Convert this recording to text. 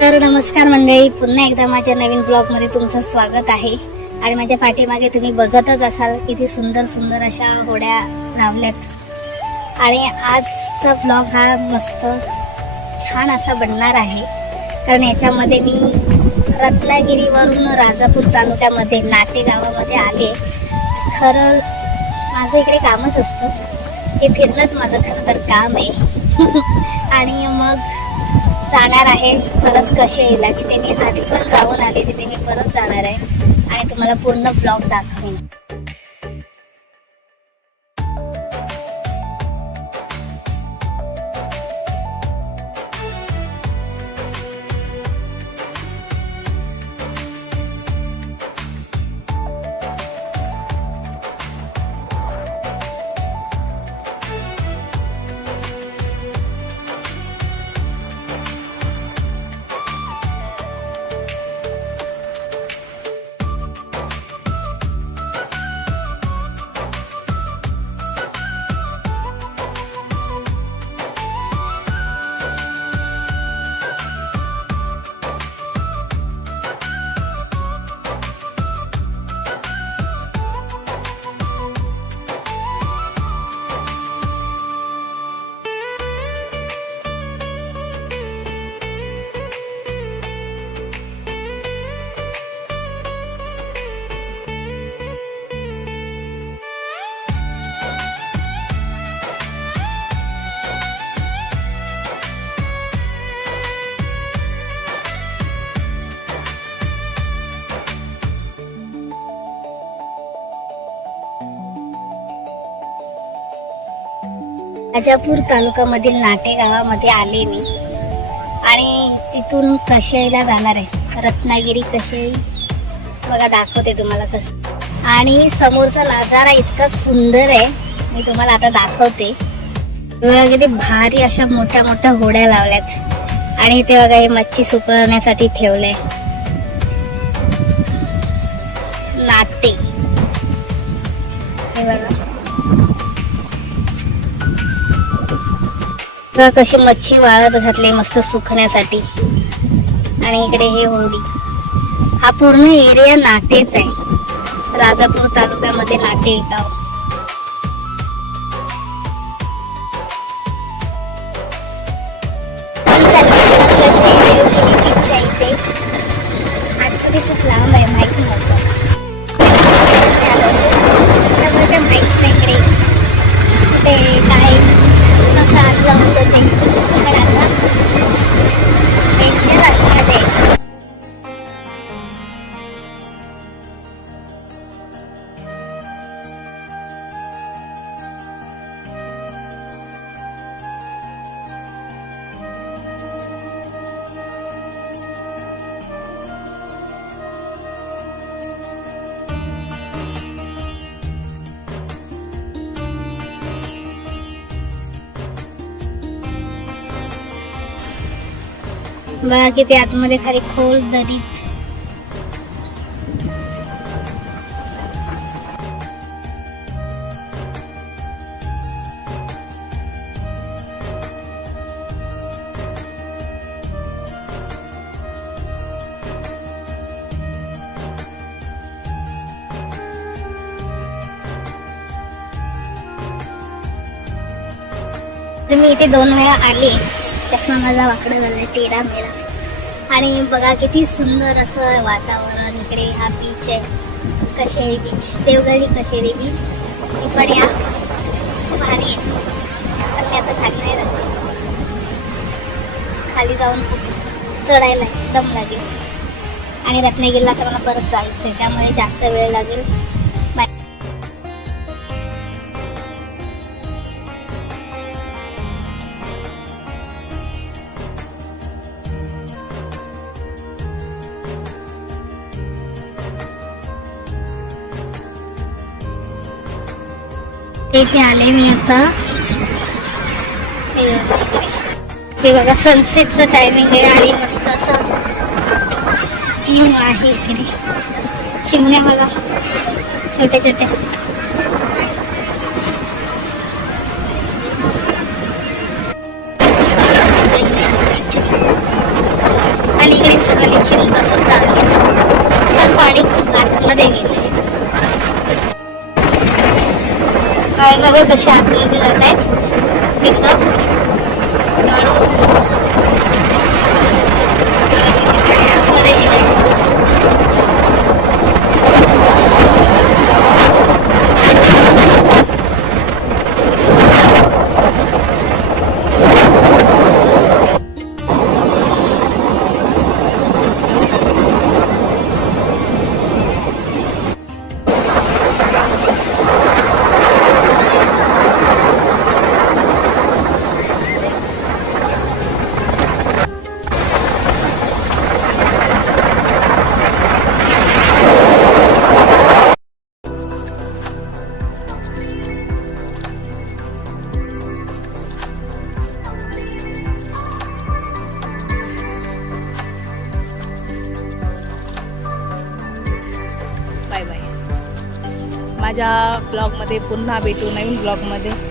तर नमस्कार मंडळी, पुन्हा एकदा माझ्या नवीन ब्लॉग मध्ये तुमचं स्वागत आहे. आणि माझ्या पाठीमागे तुम्ही बघतच असाल किती सुंदर सुंदर अशा होड्या लावल्यात. आणि आजचा ब्लॉग हा मस्त छान असा बनणार आहे, कारण याच्यामध्ये मी रत्नागिरीवरून राजापूर तालुक्यामध्ये नाटे गावामध्ये आले. खरं माझं इकडे कामच असतं, हे फिरणंच माझं खरं तर काम आहे. आणि मग जाणार आहे परत कशेळीला, तिथे मी आधी पण जाऊन आले, तिथे मी परत जाणार आहे आणि तुम्हाला पूर्ण ब्लॉग दाखवेन. राजापूर तालुक्यामधील नाटे गावामध्ये आले मी, आणि तिथून कशेळीला जाणार आहे. रत्नागिरी कशेळी बघा, दाखवते तुम्हाला कसं. आणि समोरचा नजारा इतका सुंदर आहे, मी तुम्हाला आता दाखवते. बघा किती भारी अशा मोठ्या मोठ्या होड्या लावल्यात. आणि ते बघा, हे मच्छी सुकवण्यासाठी ठेवलंय. नाटे हे बघा, कशी मच्छी वाळत घातली मस्त सुकण्यासाठी. आणि इकडे हे होडी, हा पूर्ण एरिया नाटेच आहे. राजापूर तालुक्यामध्ये नाटे गाव. आतमध्ये खूप लांब आहे, माहिती नव्हतं. माहित नाही इकडे कुठे काय कसं आज जाऊन होते, पण आता डेंजर आतमध्ये. बघा किती आतमध्ये खाली खोल दरीत. तर मी इथे 2 वेळा आले, चष्मा माझा वाकडा झालाय, टेरा मेरा. आणि बघा किती सुंदर असं वातावरण. इकडे हा बीच आहे, कशेळी बीच, देवगडी कशेळी बीच. पण या खूप भारी आहे, पण मी आता खाली नाही राहते. खाली जाऊन खूप चढायला दम लागेल. आणि रत्नागिरीला तर मला परत जायचं आहे, त्यामुळे जास्त वेळ लागेल. इथे आले मी आता. हे बघा सनसेटचं टायमिंग आहे आणि मस्त असं व्ह्यू आहे इकडे. चिमण्या बघा छोटे छोटे. आणि बाकीची मुलं सुद्धा आली, पण पाणी खूप आतमध्ये गेले. काय बघा कशी आतमध्ये जात आहेत एकदम आतमध्ये गेले. Bye bye. माझ्या ब्लॉगमध्ये पुन्हा भेटू, नवीन ब्लॉगमध्ये.